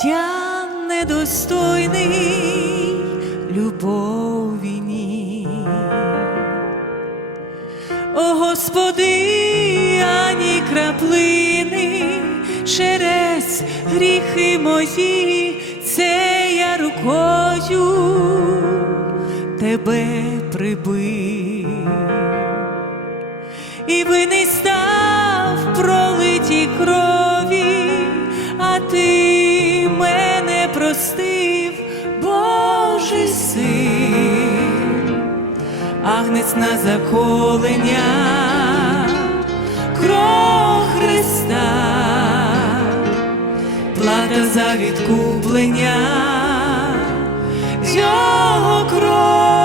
Я недостойний любові ні. О Господи, ані краплини через гріхи мої, це я рукою тебе прибив і винний став пролиті крові, син, агнець на заколення, кров Христа, плата за відкуплення, його кров,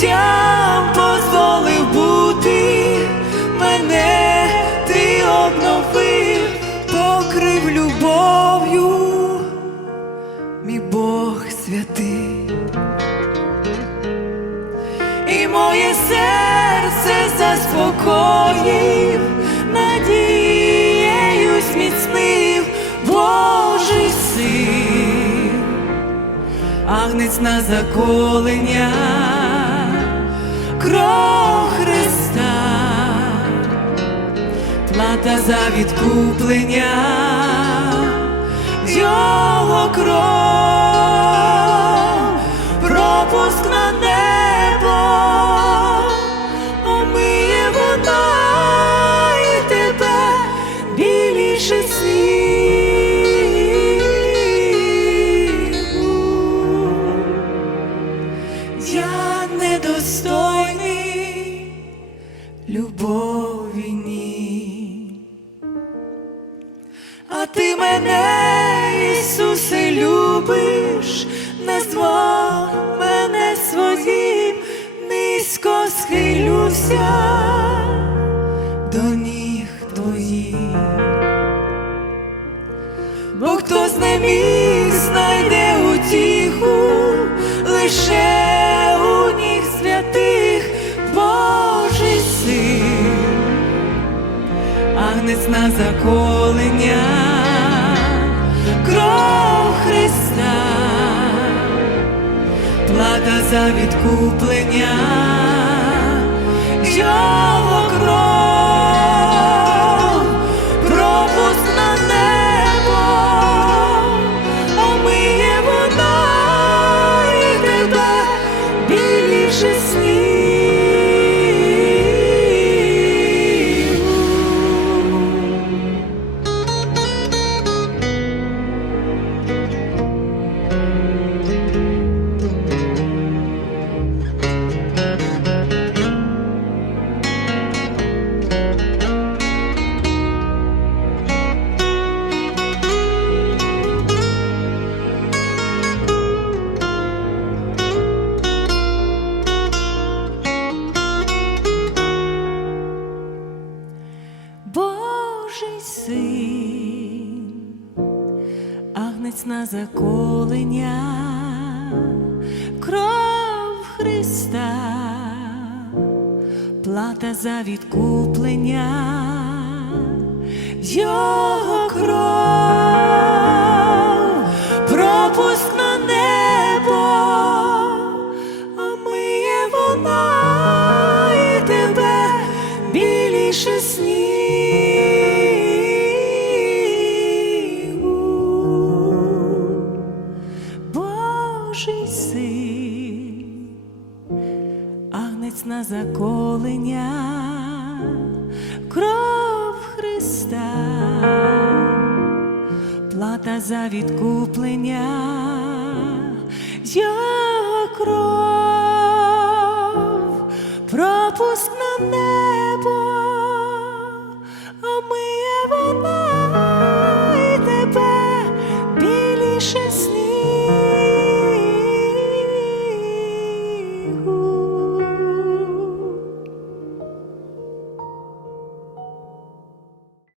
дитям дозволив бути, мене ти обновив, покрив любов'ю, мій Бог святий. І моє серце заспокоїв, надією зміцнив Божий син. Агнець на заколення, кров Христа, плата за відкуплення, його кров, любові ні. А ти мене, Ісусе, любиш, назвав мене своїм, низько схилюся до ніг твоїх. Бо хто знеміг, знайде утіху лише агнець на заколення, кров Христа, плата за відкуплення, його агнець на заколення, кров Христа, плата за відкуплення, його кров, на заколення, кров Христа, плата за відкуплення, його кров, пропуск на небо.